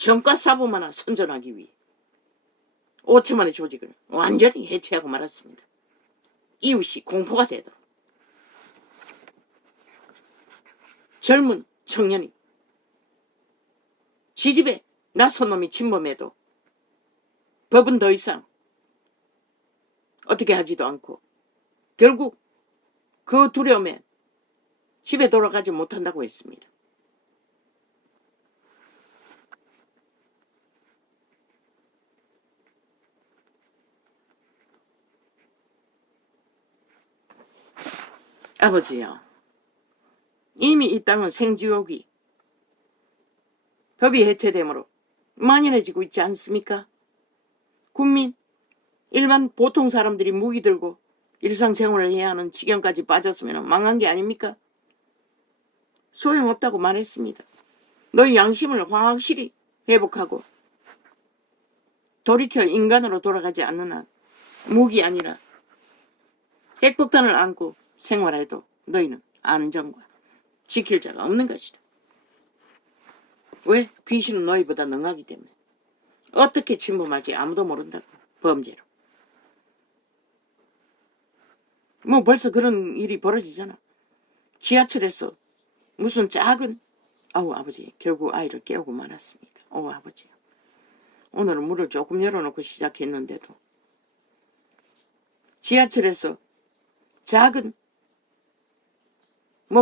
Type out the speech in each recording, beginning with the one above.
정가사범 하나 선전하기 위해 5천만의 조직을 완전히 해체하고 말았습니다. 이웃이 공포가 되도록. 젊은 청년이 지집에 낯선 놈이 침범해도 법은 더 이상 어떻게 하지도 않고 결국 그 두려움에 집에 돌아가지 못한다고 했습니다. 아버지요, 이미 이 땅은 생지옥이 법이 해체되므로 만연해지고 있지 않습니까? 국민, 일반 보통 사람들이 무기 들고 일상생활을 해야 하는 지경까지 빠졌으면 망한 게 아닙니까? 소용없다고 말했습니다. 너희 양심을 확실히 회복하고 돌이켜 인간으로 돌아가지 않는 한 무기 아니라 핵폭탄을 안고 생활해도 너희는 안전과 지킬 자가 없는 것이다. 왜? 귀신은 너희보다 능하기 때문에. 어떻게 침범할지 아무도 모른다고. 범죄로. 뭐 벌써 그런 일이 벌어지잖아. 지하철에서 무슨 작은 아버지 결국 아이를 깨우고 말았습니다. 아버지, 오늘은 문을 조금 열어놓고 시작했는데도 지하철에서 작은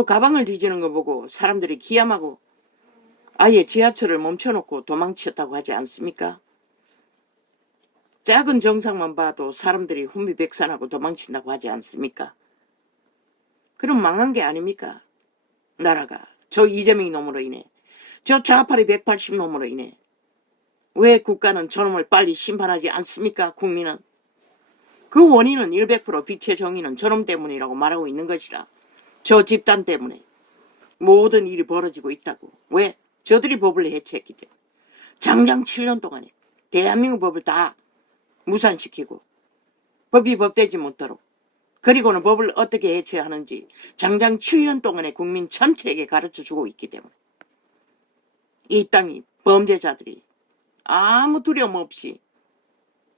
가방을 뒤지는 거 보고 사람들이 기함하고 아예 지하철을 멈춰놓고 도망쳤다고 하지 않습니까? 작은 정상만 봐도 사람들이 혼비백산하고 도망친다고 하지 않습니까? 그럼 망한 게 아닙니까? 나라가 저 이재명이 놈으로 인해, 저 좌파리 180 놈으로 인해. 왜 국가는 저놈을 빨리 심판하지 않습니까? 국민은. 그 원인은 100% 빛의 정의는 저놈 때문이라고 말하고 있는 것이라. 저 집단 때문에 모든 일이 벌어지고 있다고. 왜? 저들이 법을 해체했기 때문에. 장장 7년 동안에 대한민국 법을 다 무산시키고 법이 법되지 못하도록, 그리고는 법을 어떻게 해체하는지 장장 7년 동안에 국민 전체에게 가르쳐주고 있기 때문에 이 땅이 범죄자들이 아무 두려움 없이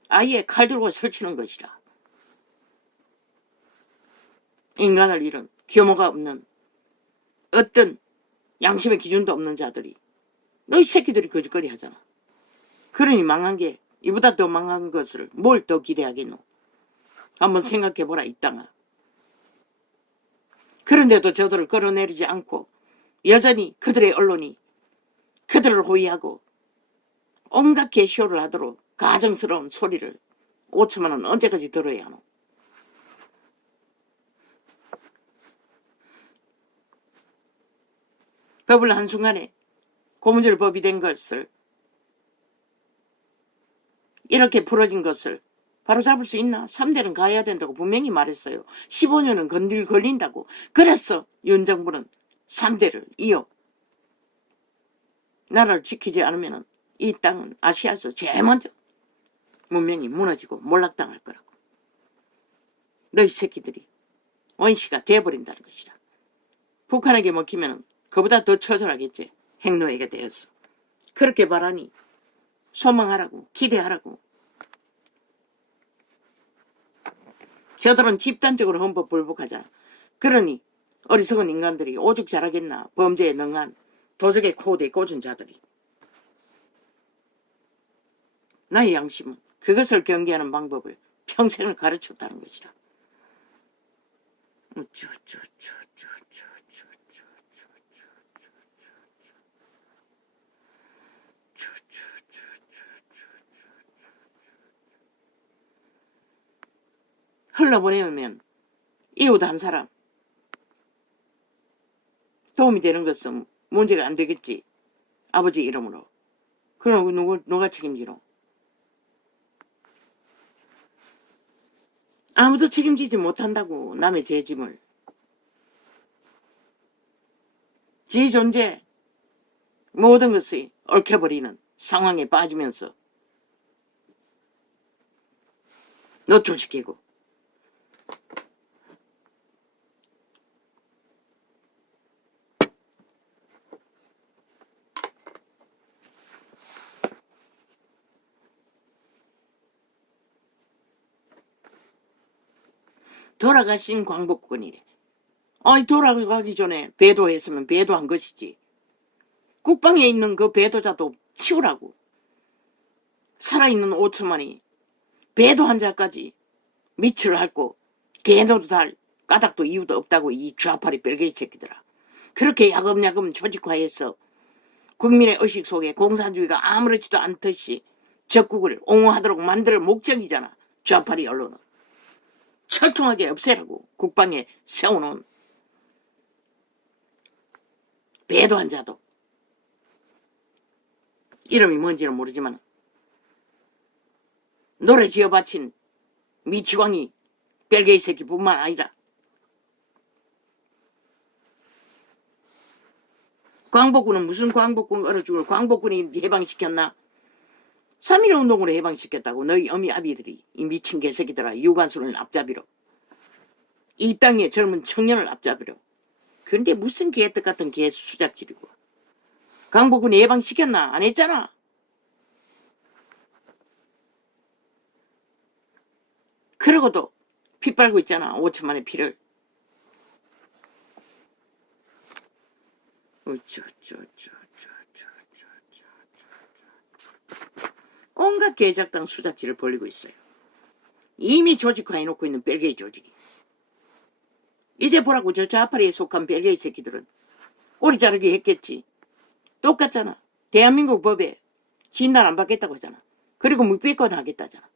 아예 칼 들고 설치는 것이라. 인간을 잃은 규모가 없는 어떤 양심의 기준도 없는 자들이 너희 새끼들이 거짓거리 하잖아. 그러니 망한 게 이보다 더 망한 것을 뭘 더 기대하겠노. 한번 생각해보라 이 땅아. 그런데도 저들을 끌어내리지 않고 여전히 그들의 언론이 그들을 호위하고 온갖 개쇼를 하도록 가정스러운 소리를 5천만 원 언제까지 들어야 하노. 법을 한순간에 고무줄 법이 된 것을, 이렇게 풀어진 것을 바로잡을 수 있나? 3대는 가야 된다고 분명히 말했어요. 15년은 걸린다고. 그래서 윤 정부는 3대를 이어 나라를 지키지 않으면 이 땅은 아시아에서 제일 먼저 문명이 무너지고 몰락당할 거라고. 너희 새끼들이 원시가 돼버린다는 것이라. 북한에게 먹히면 그보다 더 처절하겠지. 핵노예가 되어서. 그렇게 말하니 소망하라고, 기대하라고. 저들은 집단적으로 헌법 불복하잖아. 그러니 어리석은 인간들이 오죽 잘하겠나. 범죄에 능한 도적의 코드에 꽂은 자들이. 나의 양심은 그것을 경계하는 방법을 평생을 가르쳤다는 것이라. 흘러보내면 이웃 한 사람 도움이 되는 것은 문제가 안 되겠지. 아버지 이름으로. 그럼 누가 책임지노? 아무도 책임지지 못한다고. 남의 죄짐을. 지 존재 모든 것이 얽혀버리는 상황에 빠지면서 노출시키고. 돌아가신 광복군이래. 아니 돌아가기 전에 배도했으면 배도한 것이지. 국방에 있는 그 배도자도 치우라고. 살아있는 5천만이 배도한 자까지 밑을 핥고 개노도 할 까닭도 이유도 없다고 이 좌파리 뺄개이 새끼들아. 그렇게 야금야금 조직화해서 국민의 의식 속에 공산주의가 아무렇지도 않듯이 적국을 옹호하도록 만들 목적이잖아. 좌파리 언론은. 철통하게 없애라고 국방에 세워놓은 배도한 자도. 이름이 뭔지는 모르지만 노래 지어 바친 미치광이 뺄개이 새끼뿐만 아니라 광복군은 무슨 광복군 얼어 죽을 광복군이 해방시켰나? 3.1 운동으로 해방시켰다고 너희 어미 아비들이 이 미친 개새끼들아. 유관순을 앞잡이로 이 땅의 젊은 청년을 앞잡이로. 그런데 무슨 개떡 같은 개 수작질이고. 광복군이 해방시켰나? 안 했잖아. 그러고도 피 빨고 있잖아. 5천만의 피를. 온갖 개작당 수작질을 벌리고 있어요. 이미 조직화해놓고 있는 뺄개이 조직이. 이제 보라고 저 좌파리에 속한 뺄개이 새끼들은 꼬리 자르기 했겠지. 똑같잖아. 대한민국 법에 진단 안 받겠다고 하잖아. 그리고 묵비권 하겠다잖아.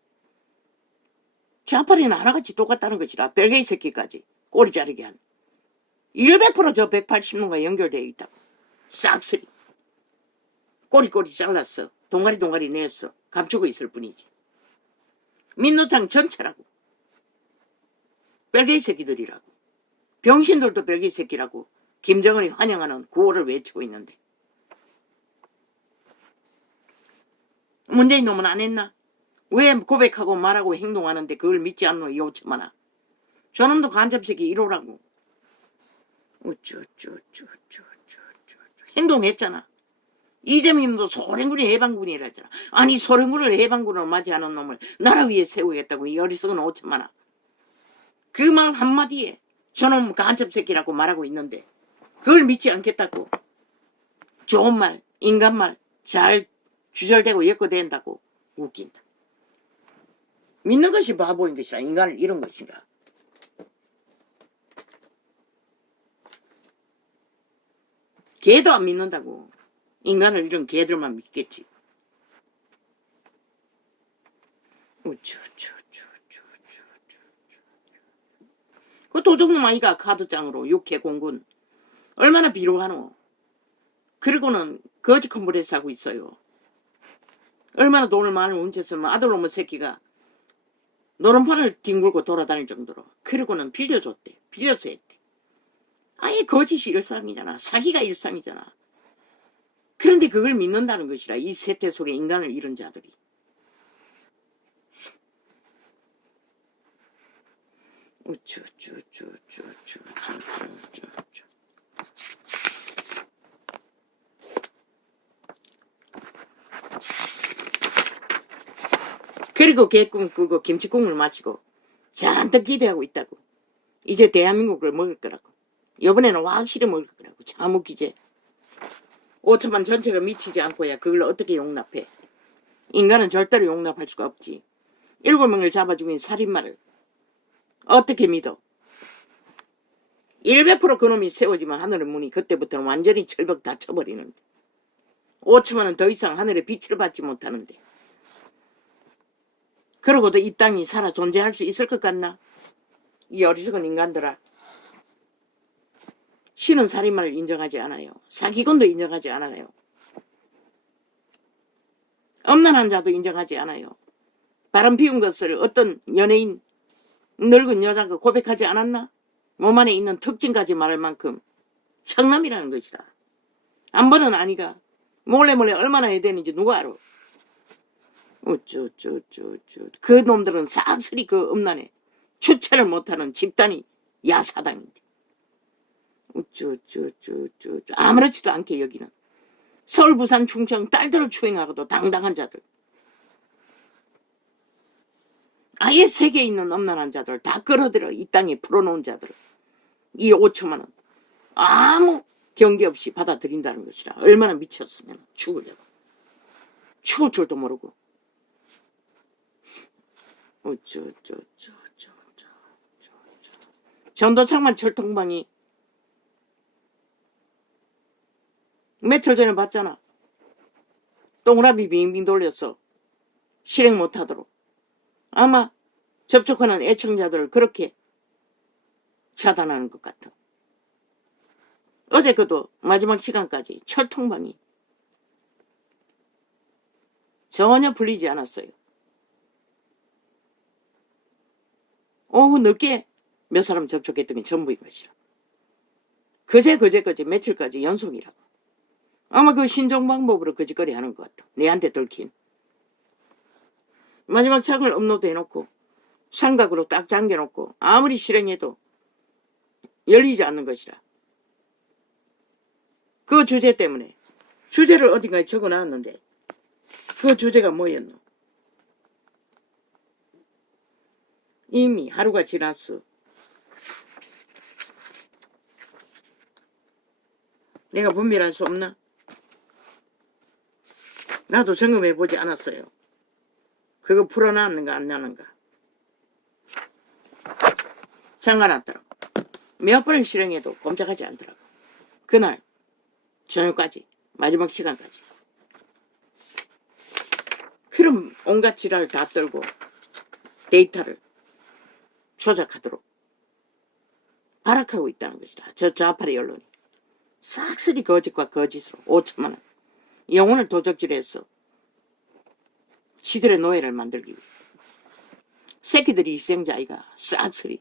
좌파리는 하나같이 똑같다는 것이라. 뺄개이 새끼까지 꼬리 자르게 한. 100%저 180년과 연결되어 있다고. 싹쓸이. 꼬리꼬리 잘랐어. 동가리 냈어. 감추고 있을 뿐이지. 민노탕 전체라고. 뺄개이 새끼들이라고. 병신들도 뺄개이 새끼라고. 김정은이 환영하는 구호를 외치고 있는데. 문재인 놈은 안 했나? 왜 고백하고 말하고 행동하는데 그걸 믿지 않노? 이 5천만아. 저놈도 간접새끼 1호라고. 행동했잖아. 이재명도 소련군이 해방군이라 했잖아. 아니 소련군을 해방군으로 맞이하는 놈을 나라 위에 세우겠다고. 이 어리석은 5천만아. 그 말 한마디에 저놈 간첩새끼라고 말하고 있는데 그걸 믿지 않겠다고. 좋은 말, 인간말 잘 주절되고 엮어댄다고. 웃긴다. 믿는 것이 바보인 것이라. 인간을 잃은 것이라. 개도 안 믿는다고. 인간을 잃은 개들만 믿겠지. 그 도둑놈 아이가 카드장으로 육해 공군. 얼마나 비로하노. 그리고는 거지 컴플렉스 하고 있어요. 얼마나 돈을 많이 훔쳤으면 아들놈의 새끼가 노름판을 뒹굴고 돌아다닐 정도로. 그리고는 빌려줬대. 빌려서 했대. 아예 거짓이 일상이잖아. 사기가 일상이잖아. 그런데 그걸 믿는다는 것이라. 이 세태 속에 인간을 잃은 자들이. 그리고 개꿈 꾸고 김치국물 마시고 잔뜩 기대하고 있다고. 이제 대한민국을 먹을 거라고. 이번에는 확실히 먹을 거라고. 참 웃기지. 5천만 전체가 미치지 않고야 그걸 어떻게 용납해. 인간은 절대로 용납할 수가 없지. 7명을 잡아 죽인 살인마를 어떻게 믿어. 100% 그놈이 세워지면 하늘의 문이 그때부터는 완전히 철벽 닫혀버리는데. 5천만은 더 이상 하늘의 빛을 받지 못하는데. 그러고도 이 땅이 살아 존재할 수 있을 것 같나? 이 어리석은 인간들아. 신은 살인마를 인정하지 않아요. 사기꾼도 인정하지 않아요. 엄난한 자도 인정하지 않아요. 바람 피운 것을 어떤 연예인 늙은 여자가 고백하지 않았나? 몸 안에 있는 특징까지 말할 만큼 성남이라는 것이라. 안 보는 아니가 몰래 얼마나 해야 되는지 누가 알아. 그 놈들은 싹쓸이 그 음란에 주체를 못하는 집단이 야사당인데. 아무렇지도 않게 여기는 서울 부산 충청 딸들을 추행하고도 당당한 자들. 아예 세계에 있는 엄난한 자들 다 끌어들여 이 땅에 풀어놓은 자들 이 5천만 원 아무 경계 없이 받아들인다는 것이라. 얼마나 미쳤으면 죽으려고. 죽을 줄도 모르고. 전도창만 철통방이 며칠 전에 봤잖아. 동그라미 빙빙 돌렸어. 실행 못하도록. 아마 접촉하는 애청자들을 그렇게 차단하는 것 같아. 어제 그도 마지막 시간까지 철통방이 전혀 풀리지 않았어요. 오후 늦게 몇 사람 접촉했던 게 전부인 것이라. 그제 며칠까지 연속이라고. 아마 그 신종 방법으로 거짓거리 하는 것 같아. 내한테 들킨. 마지막 창을 업로드 해놓고 삼각으로 딱 잠겨놓고 아무리 실행해도 열리지 않는 것이라. 그 주제 때문에 주제를 어딘가에 적어놨는데 그 주제가 뭐였노? 이미 하루가 지났어. 내가 분별할 수 없나? 나도 점검해보지 않았어요. 그거 풀어놨는가 안 나는가. 잠가놨더라고. 몇 번을 실행해도 꼼짝하지 않더라고. 그날 저녁까지 마지막 시간까지. 그럼 온갖 지랄을 다 떨고 데이터를 조작하도록 발악하고 있다는 것이다. 저 좌파리 언론이. 싹쓸이 거짓과 거짓으로 5천만 원. 영혼을 도적질해서 지들의 노예를 만들기 위해. 새끼들이 희생자이가 싹쓸이.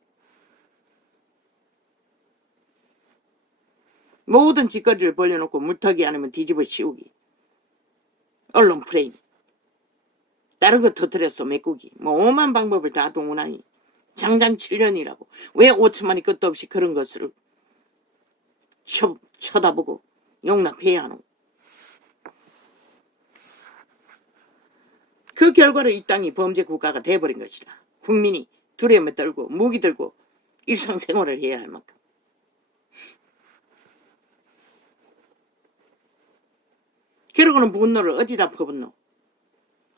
모든 짓거리를 벌려놓고 물타기 아니면 뒤집어 씌우기. 언론 프레임. 다른 거 터뜨려서 메꾸기. 뭐 오만 방법을 다 동원하니 장장 7년이라고. 왜 5천만이 끝도 없이 그런 것을 쳐다보고 용납해야 하노. 그 결과로 이 땅이 범죄 국가가 돼버린 것이라. 국민이 두려움에 떨고 무기 들고 일상생활을 해야 할 만큼. 그러고는 분노를 어디다 퍼붓노?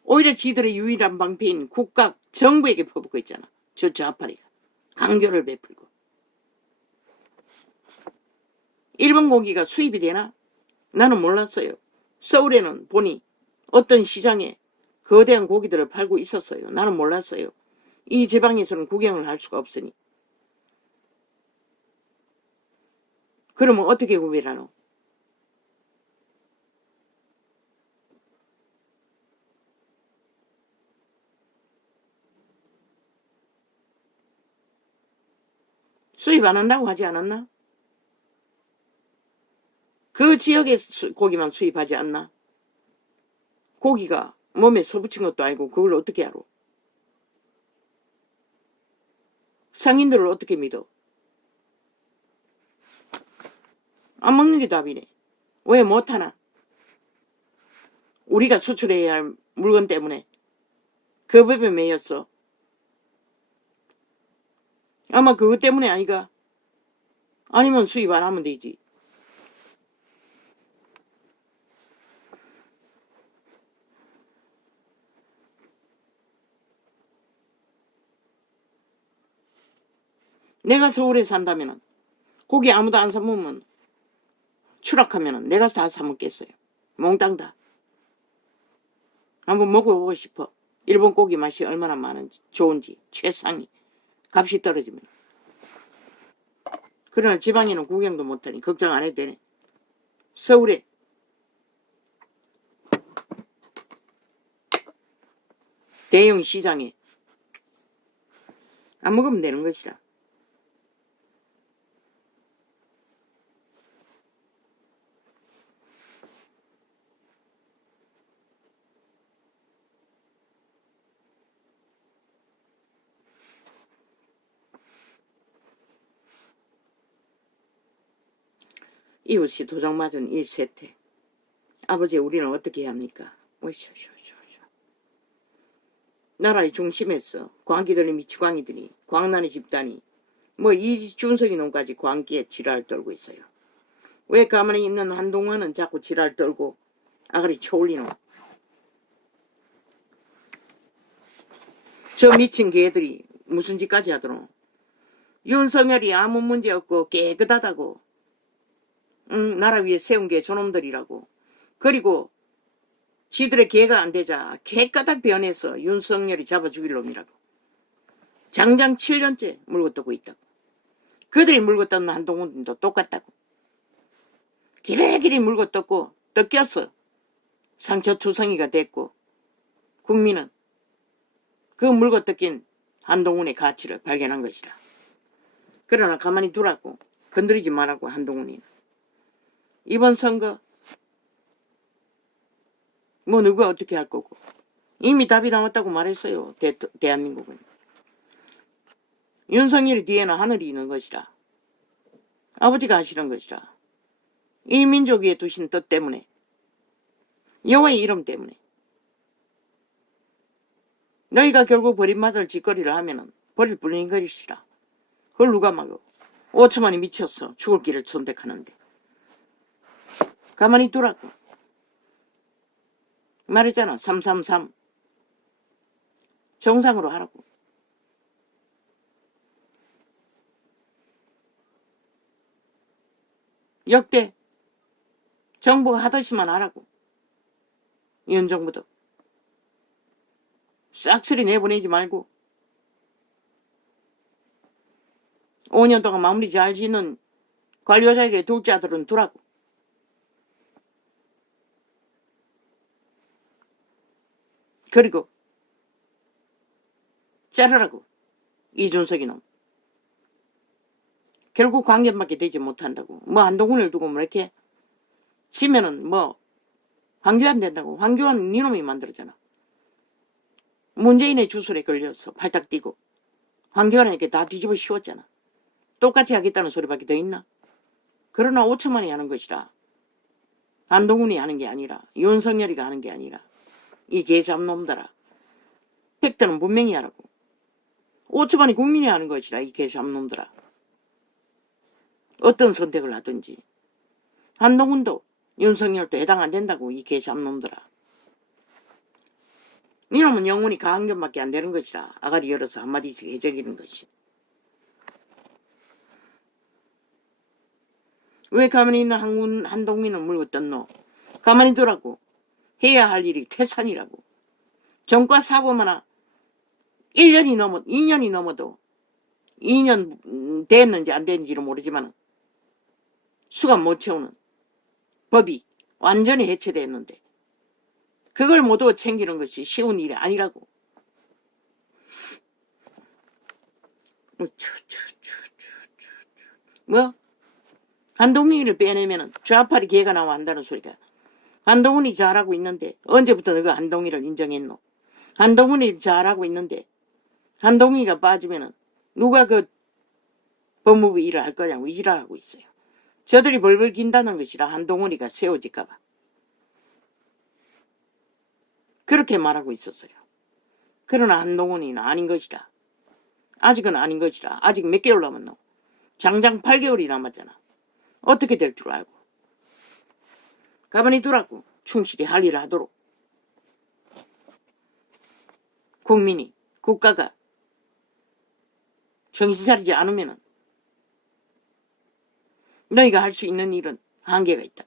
오히려 지들의 유일한 방패인 국가 정부에게 퍼붓고 있잖아. 저 좌파리가 강교를 베풀고. 일본 고기가 수입이 되나? 나는 몰랐어요. 서울에는 보니 어떤 시장에 거대한 고기들을 팔고 있었어요. 나는 몰랐어요. 이 지방에서는 구경을 할 수가 없으니. 그러면 어떻게 구별하노? 수입 안 한다고 하지 않았나? 그 지역의 고기만 수입하지 않나? 고기가 몸에 서붙인 것도 아니고 그걸 어떻게 알아? 상인들을 어떻게 믿어? 안 먹는 게 답이네. 왜 못하나? 우리가 수출해야 할 물건 때문에 그 법에 매였어. 아마 그것 때문에 아니가? 아니면 수입 안 하면 되지. 내가 서울에 산다면 고기 아무도 안 사먹으면 추락하면 내가 다 사먹겠어요. 몽땅 다. 한번 먹어보고 싶어. 일본 고기 맛이 얼마나 많은지 좋은지 최상위. 값이 떨어지면. 그러나 지방에는 구경도 못하니 걱정 안 해도 되네. 서울에 대형 시장에 안 먹으면 되는 것이라. 이웃이 도장 맞은 1세태. 아버지 우리는 어떻게 해야 합니까? 오이쇼쇼쇼쇼. 나라의 중심에서 광기들이 미치광이들이 광란의 집단이 뭐 이준석이 놈까지 광기에 지랄 떨고 있어요. 왜 가만히 있는 한동훈은 자꾸 지랄 떨고 아가리 쳐올리노. 저 미친 개들이 무슨 짓까지 하더노. 윤석열이 아무 문제 없고 깨끗하다고. 나라 위에 세운 게 저놈들이라고. 그리고 지들의 개가 안 되자 개까닥 변해서 윤석열이 잡아 죽일 놈이라고. 장장 7년째 물고 뜨고 있다고. 그들이 물고 떴는 한동훈도 똑같다고. 기레기리 물고 떴고 뜯겼어. 상처투성이가 됐고 국민은 그 물고 뜯긴 한동훈의 가치를 발견한 것이다. 그러나 가만히 두라고. 건드리지 말라고. 한동훈이는 이번 선거 뭐 누가 어떻게 할 거고 이미 답이 나왔다고 말했어요. 대한민국은. 윤석열 뒤에는 하늘이 있는 것이라. 아버지가 하시는 것이라. 이 민족 위에 두신 뜻 때문에, 여호와의 이름 때문에 너희가 결국 버림받을 짓거리를 하면은 버릴 뿐인 것이라. 그걸 누가 막어. 5천만이 미쳤어. 죽을 길을 선택하는데. 가만히 두라고. 말했잖아. 333 정상으로 하라고. 역대 정부가 하듯이만 하라고. 윤 정부도 싹쓸이 내보내지 말고 5년 동안 마무리 잘 짓는 관료 자리에 둘 자들은 두라고. 그리고 자르라고. 이준석이 놈. 결국 관계밖에 되지 못한다고. 뭐 한동훈을 두고 뭐 이렇게 치면은 뭐 황교안 된다고. 황교안 니놈이 만들었잖아. 문재인의 주술에 걸려서 팔딱 뛰고 황교안에게 다 뒤집어 씌웠잖아. 똑같이 하겠다는 소리밖에 더 있나? 그러나 5천만이 하는 것이라. 한동훈이 하는 게 아니라 윤석열이가 하는 게 아니라 이 개잡놈들아. 팩트는 분명히 하라고. 5천만이 국민이 하는 것이라. 이 개잡놈들아. 어떤 선택을 하든지. 한동훈도 윤석열도 해당 안 된다고. 이 개잡놈들아. 이놈은 영혼이 가한견밖에 안 되는 것이라. 아가리 열어서 한마디씩 해적이는 것이. 왜 가만히 있는 한동훈은 물고 떴노? 가만히 두라고. 해야 할 일이 태산이라고. 정과 사범 하나 2년이 넘어도 2년 됐는지 안 됐는지는 모르지만 수감 못 채우는 법이 완전히 해체됐는데 그걸 모두 챙기는 것이 쉬운 일이 아니라고. 뭐? 한동훈이를 빼내면 좌파리 개가 나와 한다는 소리가. 한동훈이 잘하고 있는데 언제부터 너가 한동훈이를 인정했노? 한동훈이 잘하고 있는데 한동훈이가 빠지면은 누가 그 법무부 일을 할 거냐고 지랄하고 있어요. 저들이 벌벌 긴다는 것이라. 한동훈이가 세워질까봐. 그렇게 말하고 있었어요. 그러나 한동훈이는 아닌 것이라. 아직은 아닌 것이라. 아직 몇 개월 남았노? 장장 8개월이 남았잖아. 어떻게 될 줄 알고. 가만히 두라고. 충실히 할 일을 하도록. 국민이, 국가가 정신 차리지 않으면 너희가 할 수 있는 일은 한계가 있다.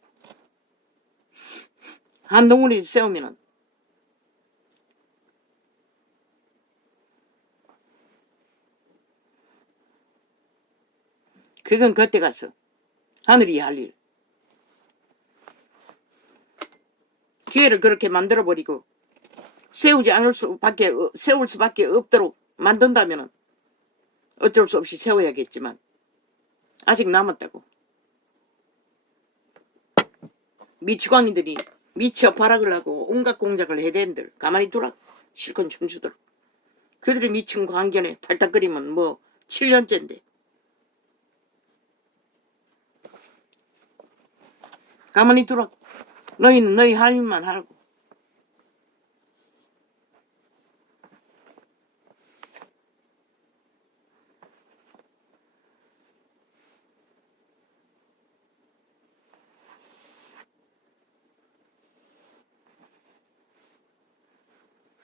한동훈을 세우면 그건 그때 가서 하늘이 할 일. 기회를 그렇게 만들어버리고 세울 수밖에 없도록 만든다면 어쩔 수 없이 세워야겠지만 아직 남았다고. 미치광이들이 미쳐 발악을 하고 온갖 공작을 해댄들 가만히 두라고. 실컷 춤추도록. 그들이 미친 광견에 팔딱거리면 뭐 7년째인데. 가만히 두라고. 너희는 너희 할 일만 하라고.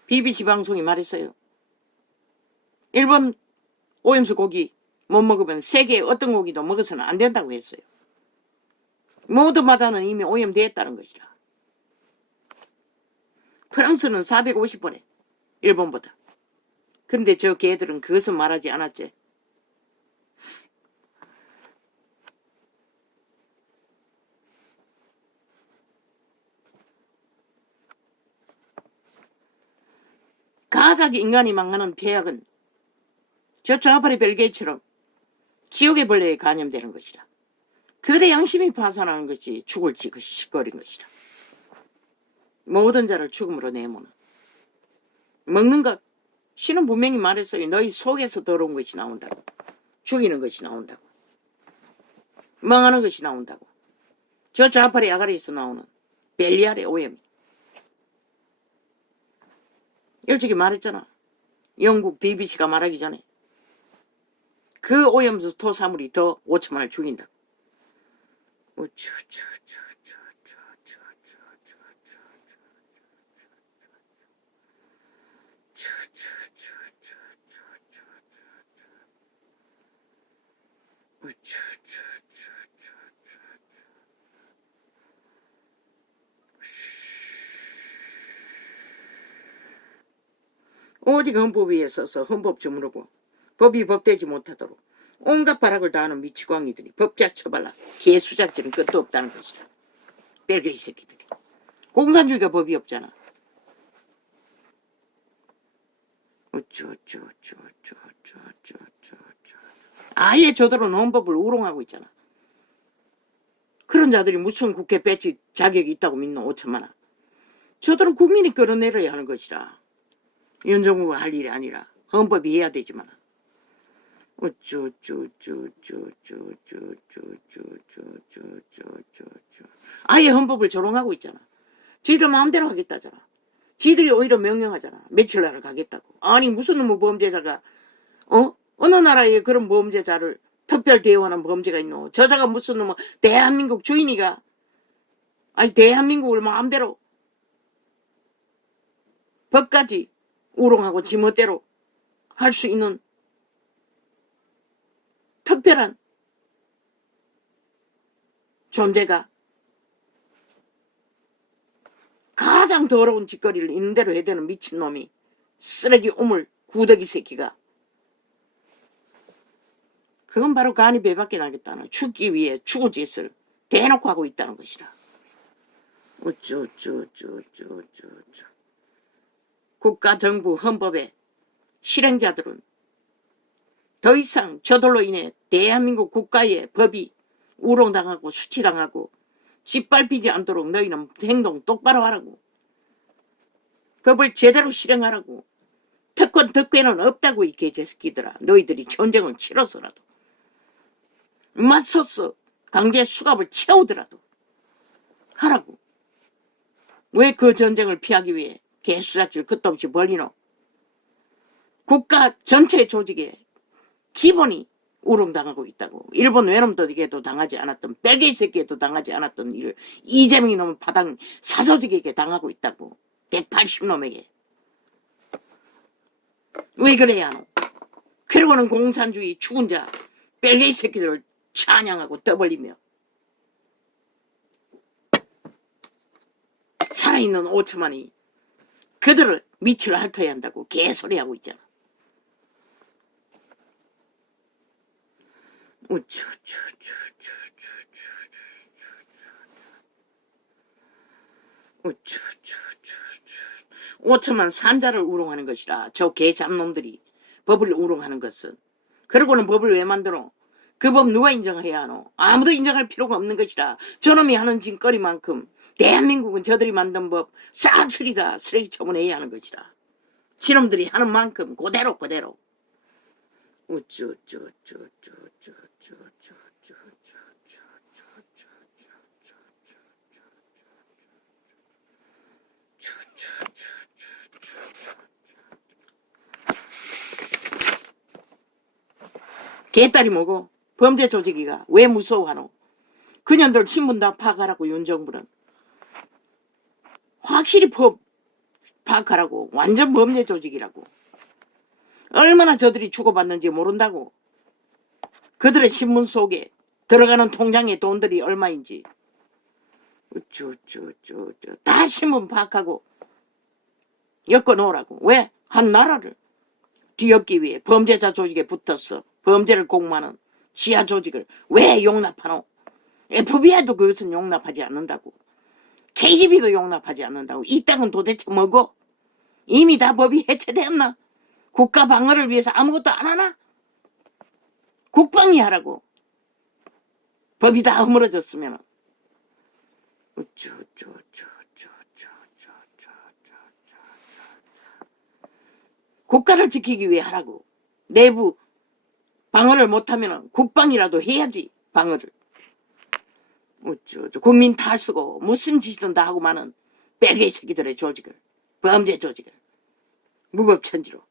BBC 방송이 말했어요. 일본 오염수 고기 못 먹으면 세계 어떤 고기도 먹어서는 안 된다고 했어요. 모든 바다는 이미 오염되었다는 것이라. 프랑스는 450번에 일본보다. 그런데 저 개들은 그것은 말하지 않았지. 가작이 인간이 망하는 폐약은 저 좌파리 벨게이처럼 지옥의 벌레에 감염되는 것이라. 그들의 양심이 파산하는 것이 죽을 짓거린 것이라. 모든 자를 죽음으로 내모는. 먹는 것, 신은 분명히 말했어요. 너희 속에서 더러운 것이 나온다고. 죽이는 것이 나온다고. 망하는 것이 나온다고. 저 좌파리 아가리에서 나오는 벨리알의 오염이. 일찍이 말했잖아. 영국 BBC가 말하기 전에. 그 오염수 토사물이 더 5천만을 죽인다고. 오직 헌법 위에 서서 헌법 주무르고 법이 법되지 못하도록 온갖 발악을 다하는 미치광이들이 법자 처발라 개수작질은 끝도 없다는 것이라. 벨게이 새끼들이. 공산주의가 법이 없잖아. 아예 저들은 헌법을 우롱하고 있잖아. 그런 자들이 무슨 국회 배치 자격이 있다고 믿노. 5천만원. 저들은 국민이 끌어내려야 하는 것이라. 윤정부가 할 일이 아니라 헌법이 해야 되지만. 아예 헌법을 조롱하고 있잖아. 지들 마음대로 하겠다잖아. 지들이 오히려 명령하잖아. 며칠 날을 가겠다고. 아니 무슨 놈의 범죄자가 어느 나라에 그런 범죄자를 특별 대우하는 범죄가 있노. 저자가 무슨 놈의 대한민국 주인이가 아니 대한민국을 마음대로 법까지 우롱하고 지멋대로 할 수 있는 특별한 존재가 가장 더러운 짓거리를 있는 대로 해대는 미친놈이 쓰레기 우물 구더기 새끼가 그건 바로 간이 배밖에 나겠다는 죽기 위해 죽을 짓을 대놓고 하고 있다는 것이라. 국가 정부 헌법의 실행자들은 더 이상 저들로 인해 대한민국 국가의 법이 우롱당하고 수치당하고 짓밟히지 않도록 너희는 행동 똑바로 하라고. 법을 제대로 실행하라고. 특권 덕배는 없다고 이 개새끼들아. 너희들이 전쟁을 치러서라도 맞서서 강제 수갑을 채우더라도 하라고. 왜 그 전쟁을 피하기 위해 개수작질 끝도 없이 벌리노. 국가 전체 조직에 기본이 우롱당하고 있다고. 일본 외놈들에게도 당하지 않았던 벨게이 새끼에도 당하지 않았던 일을 이재명이 놈은 파당 사서직에게 당하고 있다고. 180놈에게. 왜 그래야 하노. 그러고는 공산주의 죽은 자 벨게이 새끼들을 찬양하고 떠벌리며 살아있는 5천만이 그들을 밑을 핥아야 한다고 개소리하고 있잖아. 오천만 산자를 우롱하는 것이라. 저 개잡놈들이 법을 우롱하는 것은. 그러고는 법을 왜 만들어? 그 법 누가 인정해야 하노? 아무도 인정할 필요가 없는 것이라. 저놈이 하는 짓거리만큼 대한민국은 저들이 만든 법 싹쓸이 다 쓰레기 처분해야 하는 것이라. 지놈들이 하는 만큼 그대로 개딸이 뭐고 범죄 조직이가 왜 무서워하노? 그년들 신분 다 파악하라고. 윤정부는 확실히 법 파악하라고. 완전 범죄 조직이라고. 얼마나 저들이 주고받는지 모른다고. 그들의 신문 속에 들어가는 통장에 돈들이 얼마인지 다 신문 파악하고 엮어놓으라고. 왜? 한 나라를 뒤엎기 위해 범죄자 조직에 붙어서 범죄를 공모하는 지하 조직을 왜 용납하노? FBI도 그것은 용납하지 않는다고. KGB도 용납하지 않는다고. 이 땅은 도대체 뭐고? 이미 다 법이 해체되었나? 국가 방어를 위해서 아무것도 안 하나? 국방이 하라고. 법이 다 허물어졌으면 국가를 지키기 위해 하라고. 내부 방어를 못하면 국방이라도 해야지. 방어를. 국민 탈 쓰고 무슨 짓이든 다 하고 많은 벨기에 새끼들의 조직을, 범죄 조직을 무법천지로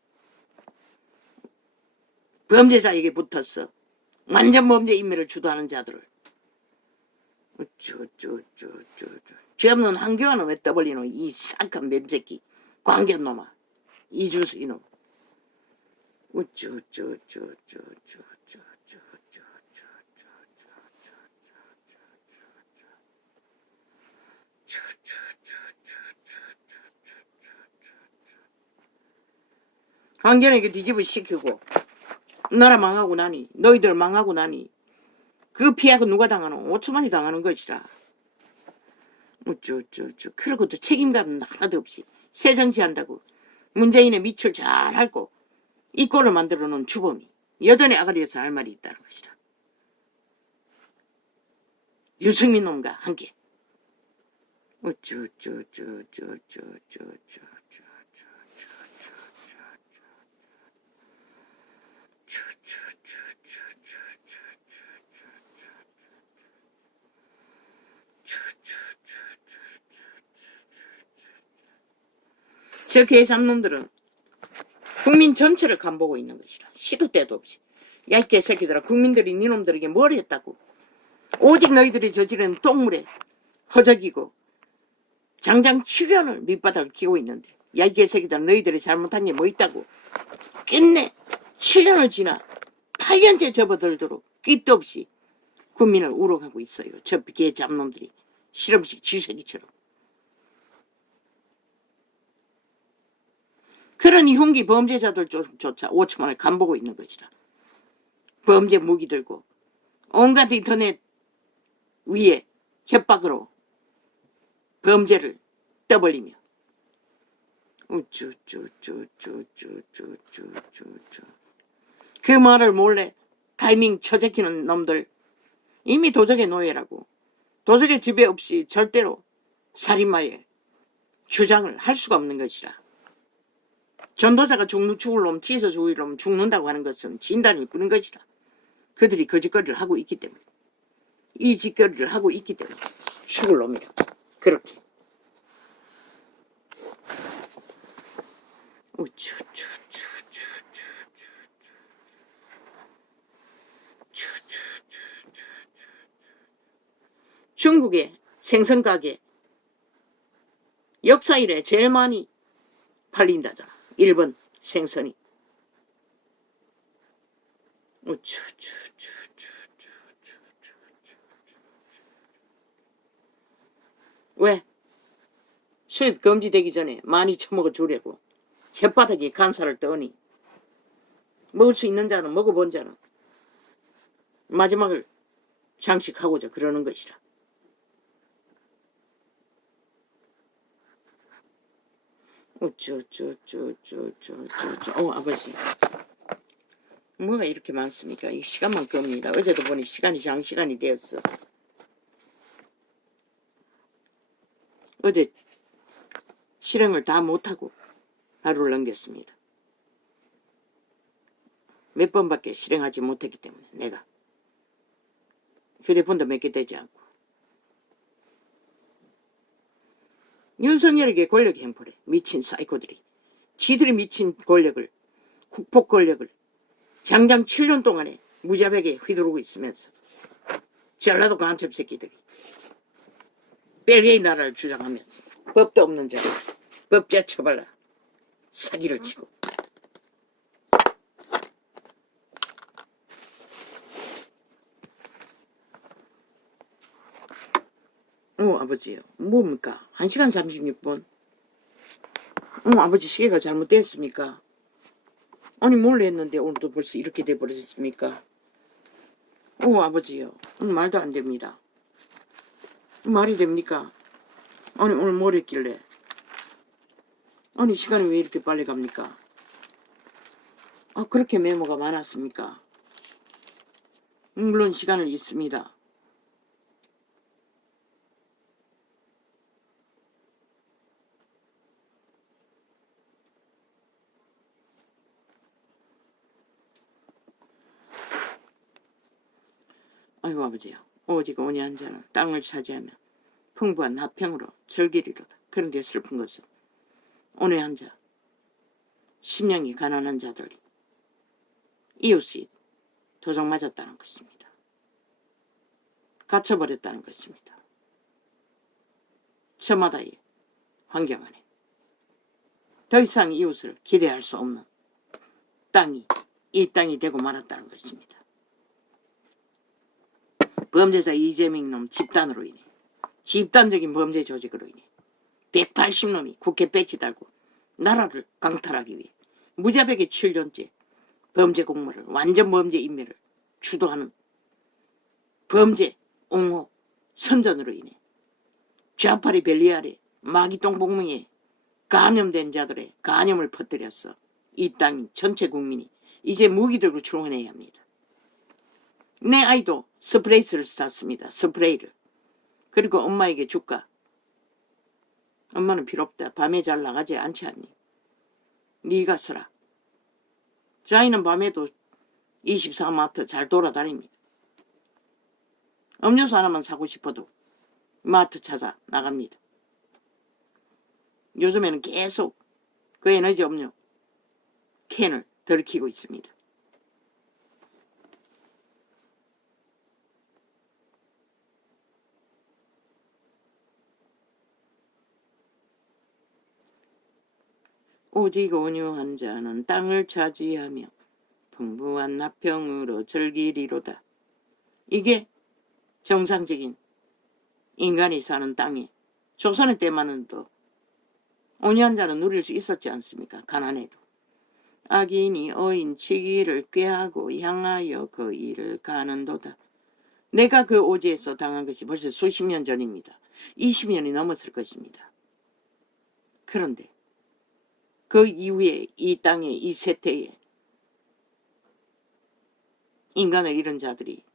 범죄자에게 붙어서 완전 범죄 인멸을 주도하는 자들을 죄 없는 한교안은 왜 떠벌리노? 이 싹한 뱀새끼 광견놈아. 이준수 이놈. 황견에게 뒤집어 시키고 나라 망하고 나니, 너희들 망하고 나니 그 피해가 누가 당하노? 오츠만이 당하는 것이라. 그러고도 책임감은 하나도 없이 새정치한다고 문재인의 밑을 잘 앓고 이 꼴을 만들어 놓은 주범이 여전히 아가리에서 할 말이 있다는 것이라. 유승민 놈과 함께 저 개잡놈들은 국민 전체를 간보고 있는 것이라. 시도 때도 없이. 야, 이 개새끼들아, 국민들이 니놈들에게 뭘 했다고. 오직 너희들이 저지른 똥물에 허적이고 장장 7년을 밑바닥을 기고 있는데, 야, 이 개새끼들아, 너희들이 잘못한 게 뭐 있다고. 끝내 7년을 지나 8년째 접어들도록 끝도 없이 국민을 우롱하고 있어요. 저 개잡놈들이 실험식 쥐새끼처럼. 그런 흉기 범죄자들조차 5천만을 간보고 있는 것이다. 범죄 무기 들고 온갖 인터넷 위에 협박으로 범죄를 떠벌리며 그 말을 몰래 타이밍 쳐제키는 놈들 이미 도적의 노예라고. 도적의 지배 없이 절대로 살인마의 주장을 할 수가 없는 것이라. 전도자가 죽을 놈, 치서 죽을 놈 죽는다고 하는 것은 진단이 뿌는 것이라. 그들이 그 짓거리를 하고 있기 때문에, 이 짓거리를 하고 있기 때문에 죽을 놈이라. 그렇게. 중국의 생선가게 역사 이래 제일 많이 팔린다잖아. 일본 생선이. 왜? 수입 금지되기 전에 많이 처먹어 주려고 혓바닥에 간살을 떠니 먹을 수 있는 자는 먹어본 자는 마지막을 장식하고자 그러는 것이라. 아버지 뭐가 이렇게 많습니까? 이 시간만 겁니다. 어제도 보니 시간이 장시간이 되었어. 어제 실행을 다 못하고 하루를 넘겼습니다. 몇 번밖에 실행하지 못했기 때문에 내가 휴대폰도 몇 개 되지 않고. 윤석열에게 권력 행포래. 미친 사이코들이. 지들이 미친 권력을, 국폭 권력을 장장 7년 동안에 무자백에 휘두르고 있으면서 전라도 간첩 새끼들이 벨기에 나라를 주장하면서 법도 없는 자가 법제 처벌라. 사기를 치고. 아버지요. 뭡니까? 1시간 36분. 아버지 시계가 잘못됐습니까? 아니 몰래 했는데 오늘도 벌써 이렇게 돼버렸습니까? 아버지요. 말도 안 됩니다. 말이 됩니까? 아니 오늘 뭘 했길래? 아니 시간이 왜 이렇게 빨리 갑니까? 그렇게 메모가 많았습니까? 물론 시간을 잊습니다. 아이고 아버지요. 오직 오니 한 자는 땅을 차지하며 풍부한 나평으로 즐기리로다. 그런데 슬픈 것은 오늘 한 자, 심령이 가난한 자들이 이웃이 도적 맞았다는 것입니다. 갇혀버렸다는 것입니다. 저마다의 환경 안에 더 이상 이웃을 기대할 수 없는 땅이 이 땅이 되고 말았다는 것입니다. 범죄자 이재명 놈 집단으로 인해, 집단적인 범죄 조직으로 인해 180놈이 국회 배치 달고 나라를 강탈하기 위해 무자백의 7년째 범죄 공모를, 완전 범죄 인멸을 주도하는 범죄 옹호 선전으로 인해 좌파리 벨리 아래 마귀똥 복명에 감염된 자들의 간염을 퍼뜨렸어. 이 땅 전체 국민이 이제 무기 들고 출근해야 합니다. 내 아이도 스프레이를 샀습니다. 스프레이를. 그리고 엄마에게 줄까? 엄마는 필요 없다. 밤에 잘 나가지 않지 않니? 네가 쓰라. 저 아이는 밤에도 24마트 잘 돌아다닙니다. 음료수 하나만 사고 싶어도 마트 찾아 나갑니다. 요즘에는 계속 그 에너지 음료 캔을 들키고 있습니다. 오직 온유한 자는 땅을 차지하며 풍부한 나평으로 즐기리로다. 이게 정상적인 인간이 사는 땅에 조선의 때만은 또 온유한 자는 누릴 수 있었지 않습니까? 가난해도. 악인이 어인치기를 꾀하고 향하여 그 일을 가는도다. 내가 그 오지에서 당한 것이 벌써 수십 년 전입니다. 20년이 넘었을 것입니다. 그런데 그 이후에 이 땅에 이 세태에 인간을 잃은 자들이